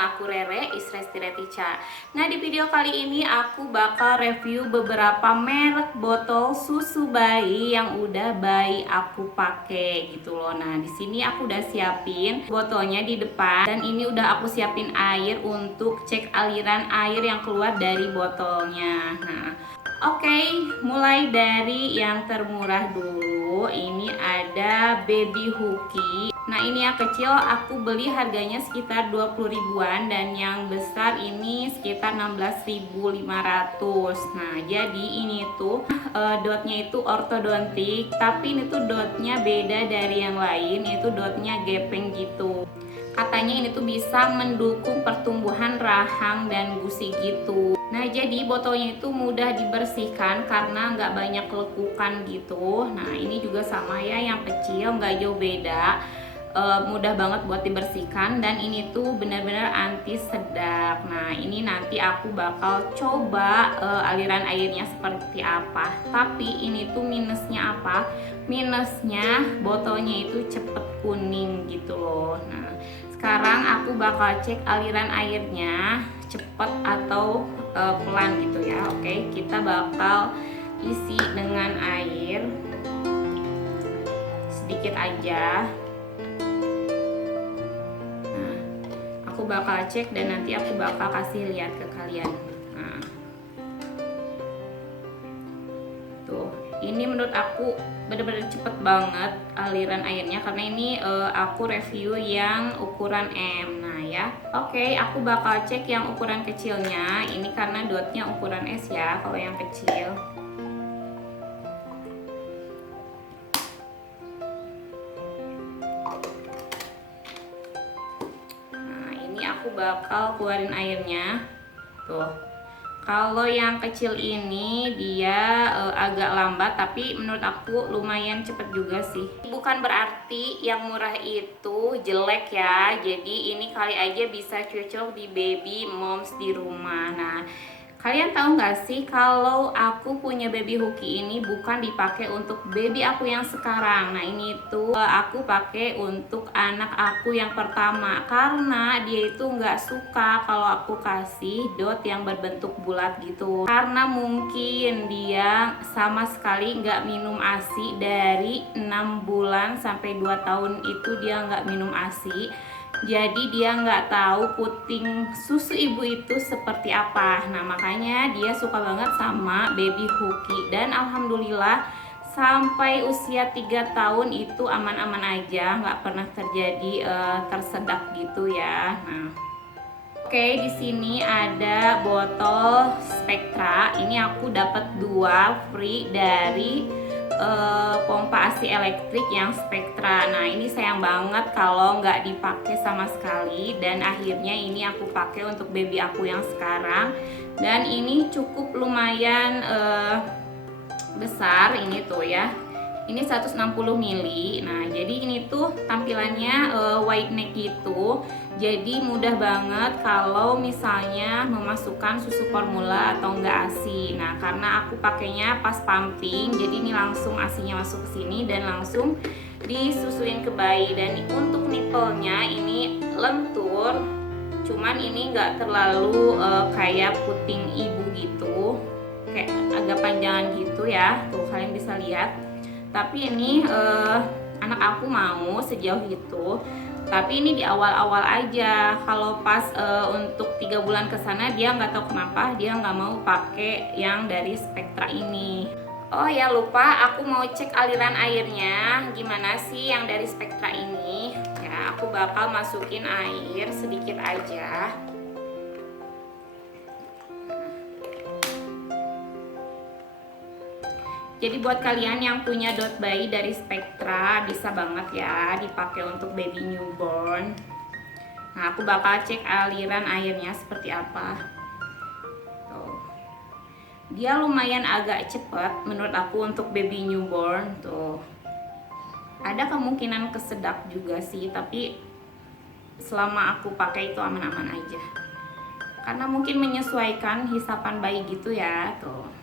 bareng aku Rere Isresti Retica. Nah, di video kali ini aku bakal review beberapa merek botol susu bayi yang udah bayi aku pakai gitu loh. Nah, di sini aku udah siapin botolnya di depan dan ini udah aku siapin air untuk cek aliran air yang keluar dari botolnya. Nah, oke, mulai dari yang termurah dulu. Ini ada Baby Hooky. Nah, ini yang kecil aku beli harganya sekitar 20 ribuan dan yang besar ini sekitar 16.500. Nah, jadi ini tuh dotnya itu ortodontik, tapi ini tuh dotnya beda dari yang lain, itu dotnya gepeng gitu. Katanya ini tuh bisa mendukung pertumbuhan rahang dan gusi gitu. Nah, jadi botolnya itu mudah dibersihkan karena nggak banyak lekukan gitu. Nah, ini juga sama ya, yang kecil nggak jauh beda. Mudah banget buat dibersihkan dan ini tuh benar-benar anti sedap. Nah, ini nanti aku bakal coba aliran airnya seperti apa. Tapi ini tuh minusnya apa? Minusnya botolnya itu cepet kuning gitu loh. Nah, sekarang aku bakal cek aliran airnya cepet atau pelan gitu ya. Oke, kita bakal isi dengan air sedikit aja. Aku bakal cek dan nanti aku bakal kasih lihat ke kalian. Nah, tuh, ini menurut aku bener-bener cepet banget aliran airnya karena ini aku review yang ukuran M. Nah ya, oke, aku bakal cek yang ukuran kecilnya. Ini karena dotnya ukuran S ya, kalau yang kecil. Aku bakal keluarin airnya tuh. Kalau yang kecil ini dia agak lambat, tapi menurut aku lumayan cepet juga sih. Bukan berarti yang murah itu jelek ya, jadi ini kali aja bisa cocok di baby moms di rumah. Nah, kalian tahu nggak sih kalau aku punya Baby Hooky ini bukan dipakai untuk baby aku yang sekarang. Nah, ini tuh aku pakai untuk anak aku yang pertama karena dia itu nggak suka kalau aku kasih dot yang berbentuk bulat gitu. Karena mungkin dia sama sekali nggak minum ASI dari 6 bulan sampai 2 tahun itu dia nggak minum ASI. Jadi dia nggak tahu puting susu ibu itu seperti apa. Nah, makanya dia suka banget sama Baby Hooky. Dan alhamdulillah sampai usia 3 tahun itu aman-aman aja, nggak pernah terjadi tersedak gitu ya. Nah, oke, di sini ada botol Spectra. Ini aku dapat 2 free dari pompa ASI elektrik yang Spectra. Nah, ini sayang banget kalau nggak dipakai sama sekali dan akhirnya ini aku pakai untuk baby aku yang sekarang. Dan ini cukup lumayan besar ini tuh ya. Ini 160 mili. Nah, jadi ini tuh tampilannya wide neck gitu. Jadi mudah banget kalau misalnya memasukkan susu formula atau enggak ASI. Nah, karena aku pakainya pas pumping, jadi ini langsung ASInya masuk ke sini dan langsung disusuin ke bayi. Dan untuk nipelnya ini lentur. Cuman ini enggak terlalu kayak puting ibu gitu. Kayak agak panjangan gitu ya. Tuh, kalian bisa lihat. Tapi ini anak aku mau sejauh itu. Tapi ini di awal-awal aja. Kalau pas untuk 3 bulan ke sana dia nggak tahu kenapa dia nggak mau pakai yang dari Spectra ini. Oh ya, lupa aku mau cek aliran airnya gimana sih yang dari Spectra ini. Ya, aku bakal masukin air sedikit aja. Jadi buat kalian yang punya dot bayi dari Spectra bisa banget ya dipakai untuk baby newborn. Nah, aku bakal cek aliran airnya seperti apa. Tuh. Dia lumayan agak cepat menurut aku untuk baby newborn tuh. Ada kemungkinan kesedap juga sih, tapi selama aku pakai itu aman-aman aja. Karena mungkin menyesuaikan hisapan bayi gitu ya tuh.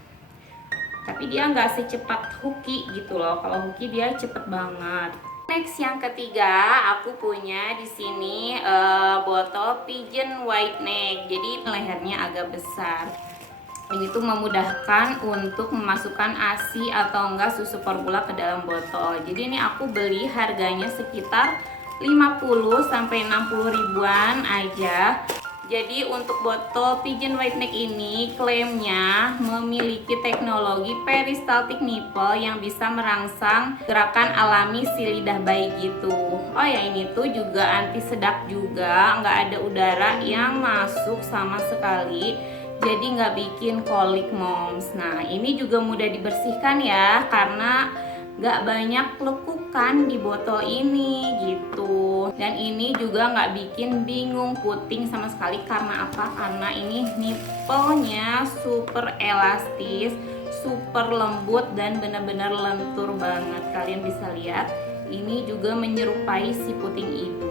Tapi dia nggak secepat Hooky gitu loh. Kalau Hooky dia cepet banget. Next yang ketiga, aku punya di sini botol Pigeon White Neck. Jadi lehernya agak besar. Ini tuh memudahkan untuk memasukkan ASI atau enggak susu formula ke dalam botol. Jadi ini aku beli harganya sekitar 50 sampai 60 ribuan aja. Jadi untuk botol Pigeon White Neck ini klaimnya memiliki teknologi peristaltik nipple yang bisa merangsang gerakan alami si lidah bayi gitu. Oh ya, ini tuh juga anti sedak juga, nggak ada udara yang masuk sama sekali. Jadi nggak bikin kolik moms. Nah ini juga mudah dibersihkan ya, karena nggak banyak lekukan di botol ini gitu. Dan ini juga nggak bikin bingung puting sama sekali. Karena apa? Karena ini nipple-nya super elastis, super lembut dan benar-benar lentur banget. Kalian bisa lihat, ini juga menyerupai si puting ibu.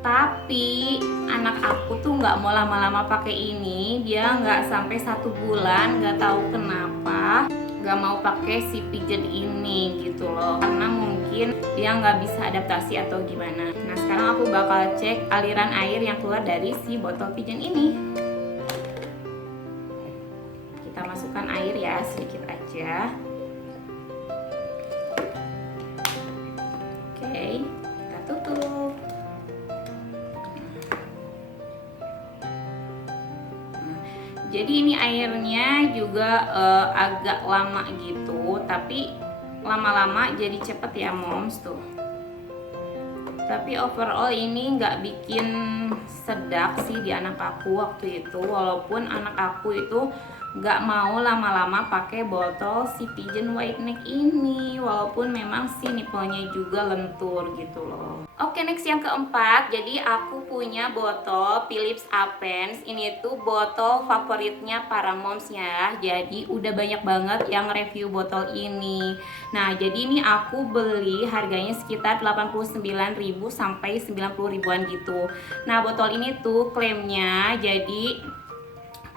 Tapi anak aku tuh nggak mau lama-lama pakai ini. Dia nggak sampai 1 bulan, nggak tahu kenapa nggak mau pakai si Pigeon ini gitu loh, karena mungkin dia nggak bisa adaptasi atau gimana. Nah sekarang aku bakal cek aliran air yang keluar dari si botol Pigeon ini. Kita masukkan air ya, sedikit aja. Oke, kita tutup. Jadi ini airnya juga agak lama gitu, tapi lama-lama jadi cepet ya moms tuh. Tapi overall ini nggak bikin sedak sih di anak aku waktu itu, walaupun anak aku itu nggak mau lama-lama pakai botol si Pigeon White Neck ini, walaupun memang si nipple-nya juga lentur gitu loh. Oke, next yang keempat, jadi aku punya botol Philips Avens. Ini tuh botol favoritnya para moms ya. Jadi udah banyak banget yang review botol ini. Nah, jadi ini aku beli harganya sekitar 89.000 sampai 90 ribuan gitu. Nah, botol ini tuh klaimnya jadi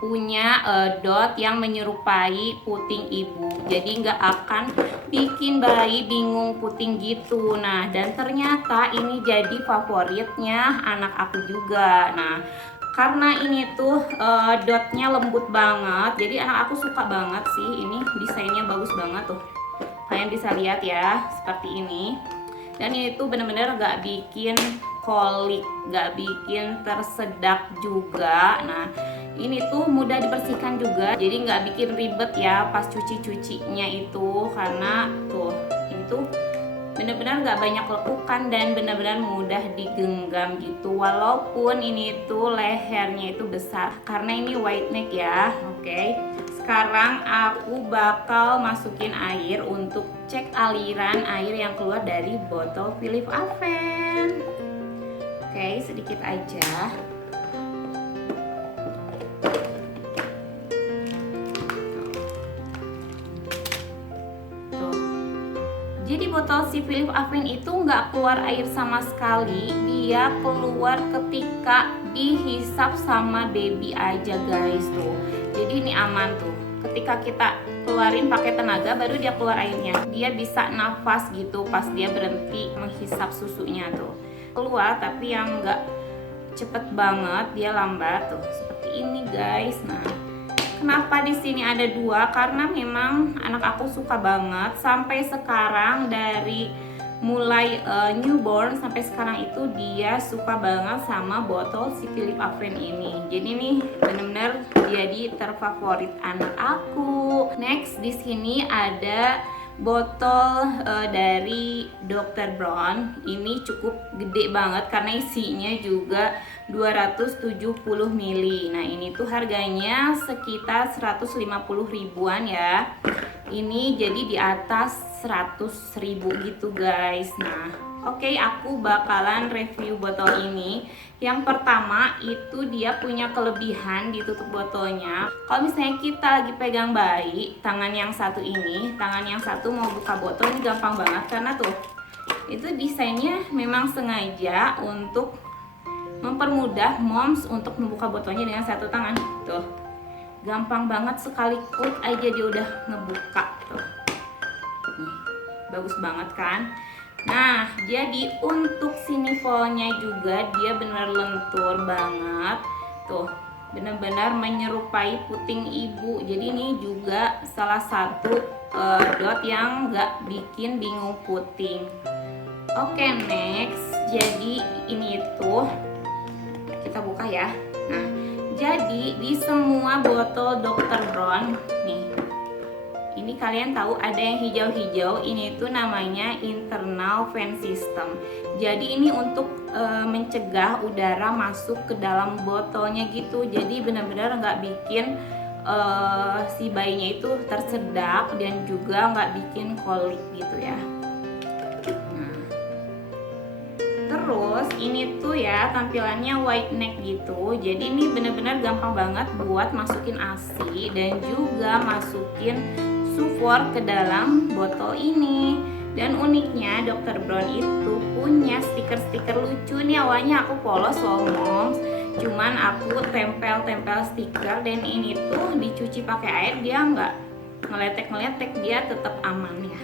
punya dot yang menyerupai puting ibu, jadi nggak akan bikin bayi bingung puting gitu. Nah dan ternyata ini jadi favoritnya anak aku juga. Nah karena ini tuh dotnya lembut banget, jadi anak aku suka banget sih. Ini desainnya bagus banget tuh, kalian bisa lihat ya seperti ini. Dan ini tuh bener-bener gak bikin kolik, gak bikin tersedak juga. Nah ini tuh mudah dibersihkan juga, jadi nggak bikin ribet ya pas cucinya itu, karena tuh ini tuh bener-bener nggak banyak lekukan dan bener-bener mudah digenggam gitu. Walaupun ini tuh lehernya itu besar karena ini white neck ya. Oke, sekarang aku bakal masukin air untuk cek aliran air yang keluar dari botol Philips Avens. Oke, sedikit aja. Jadi botol si Philips Avens itu nggak keluar air sama sekali, dia keluar ketika dihisap sama baby aja guys tuh. Jadi ini aman tuh. Ketika kita keluarin pakai tenaga baru dia keluar airnya. Dia bisa nafas gitu pas dia berhenti menghisap susunya tuh. Keluar tapi yang nggak cepet banget, dia lambat tuh. Seperti ini guys. Nah. Kenapa di sini ada 2? Karena memang anak aku suka banget sampai sekarang, dari mulai newborn sampai sekarang itu dia suka banget sama botol si Philips Avens ini. Jadi nih bener-bener jadi terfavorit anak aku. Next di sini ada botol dari Dr. Brown. Ini cukup gede banget karena isinya juga 270 ml. Nah ini tuh harganya sekitar 150 ribuan ya. Ini jadi di atas 100.000 gitu guys. Nah oke, aku bakalan review botol ini. Yang pertama itu dia punya kelebihan di tutup botolnya. Kalau misalnya kita lagi pegang bayi, tangan yang satu ini, tangan yang satu mau buka botol ini gampang banget, karena tuh itu desainnya memang sengaja untuk mempermudah moms untuk membuka botolnya dengan satu tangan. Tuh gampang banget, sekali klik aja dia udah ngebuka tuh. Bagus banget kan. Nah, jadi untuk si nippelnya juga dia benar lentur banget. Tuh, benar-benar menyerupai puting ibu. Jadi ini juga salah satu dot yang nggak bikin bingung puting. Oke, next. Jadi ini itu kita buka ya. Nah, jadi di semua botol Dr. Brown nih, ini kalian tahu ada yang hijau-hijau, ini tuh namanya internal fan system. Jadi ini untuk mencegah udara masuk ke dalam botolnya gitu. Jadi benar-benar nggak bikin si bayinya itu tersedak dan juga nggak bikin kolik gitu ya. Nah, terus ini tuh ya tampilannya white neck gitu. Jadi ini benar-benar gampang banget buat masukin ASI dan juga masukin sufor ke dalam botol ini. Dan uniknya Dr. Brown itu punya stiker-stiker lucu nih. Awalnya aku polos loh moms, cuman aku tempel-tempel stiker, dan ini tuh dicuci pakai air dia nggak ngeletek-ngeletek, dia tetap aman ya.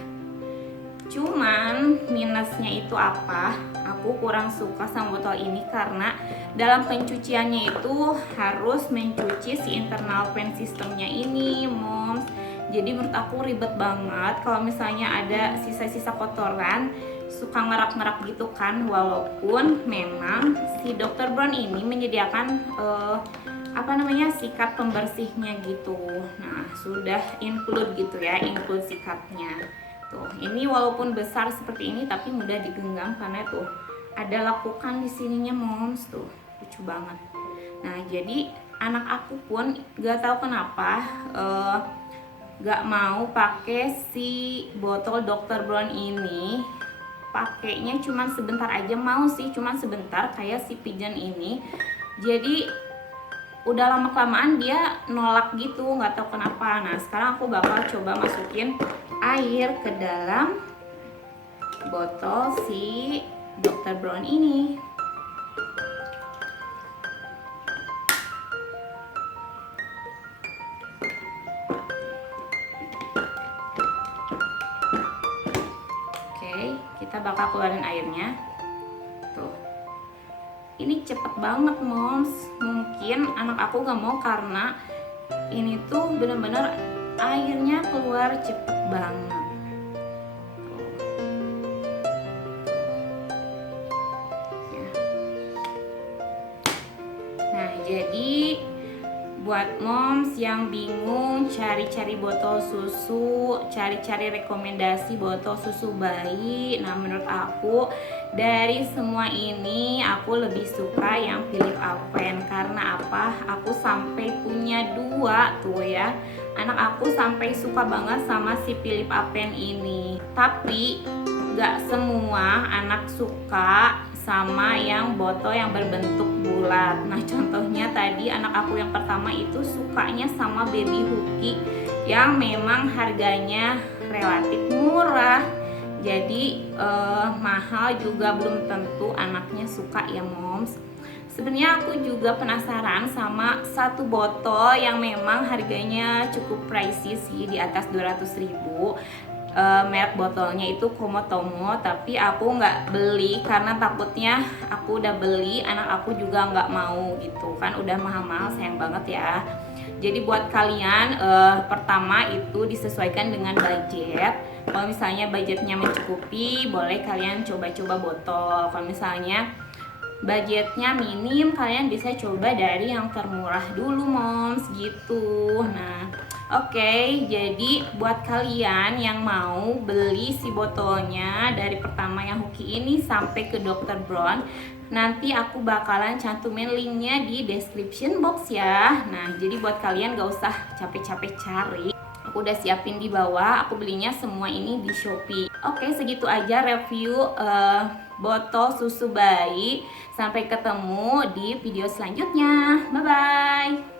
Cuman minusnya itu apa? Aku kurang suka sama botol ini karena dalam pencuciannya itu harus mencuci si internal fan systemnya ini moms. Jadi menurut aku ribet banget kalau misalnya ada sisa-sisa kotoran, suka ngerak-ngerak gitu kan. Walaupun memang si Dr. Brown ini menyediakan sikat pembersihnya gitu. Nah, sudah include gitu ya, include sikatnya. Tuh, ini walaupun besar seperti ini tapi mudah digenggam karena tuh ada lekukan di sininya moms, tuh lucu banget. Nah, jadi anak aku pun gak tahu kenapa gak mau pakai si botol Dr. Brown ini. Pakainya cuman sebentar aja, mau sih cuman sebentar kayak si pigeon ini. Jadi udah lama kelamaan dia nolak gitu, nggak tahu kenapa. Nah, sekarang aku bakal coba masukin air ke dalam botol si Dr. Brown ini. Kita bakal keluarin airnya. Tuh, ini cepet banget moms. Mungkin anak aku gak mau karena ini tuh bener-bener airnya keluar cepet banget. Ya. Nah, jadi buat moms yang bingung cari-cari botol susu, cari-cari rekomendasi botol susu bayi, nah menurut aku dari semua ini aku lebih suka yang Philip Apen. Karena apa? Aku sampai punya 2 tuh ya. Anak aku sampai suka banget sama si Philip Apen ini. Tapi gak semua anak suka sama yang botol yang berbentuk bulat. Nah, contohnya tadi anak aku yang pertama itu sukanya sama Baby Hooky yang memang harganya relatif murah. Jadi mahal juga belum tentu anaknya suka ya moms. Sebenarnya aku juga penasaran sama satu botol yang memang harganya cukup pricey sih, di atas 200.000. Merek botolnya itu Komotomo, tapi aku nggak beli karena takutnya aku udah beli anak aku juga nggak mau gitu kan, udah mahal-mahal, sayang banget ya. Jadi buat kalian pertama itu disesuaikan dengan budget. Kalau misalnya budgetnya mencukupi, boleh kalian coba-coba botol. Kalau misalnya budgetnya minim, kalian bisa coba dari yang termurah dulu moms gitu. Nah, oke, jadi buat kalian yang mau beli si botolnya dari pertama yang Hooky ini sampai ke Dr. Brown, nanti aku bakalan cantumin linknya di description box ya. Nah, jadi buat kalian gak usah capek-capek cari, aku udah siapin di bawah. Aku belinya semua ini di Shopee. Oke, segitu aja review botol susu bayi. Sampai ketemu di video selanjutnya. Bye bye.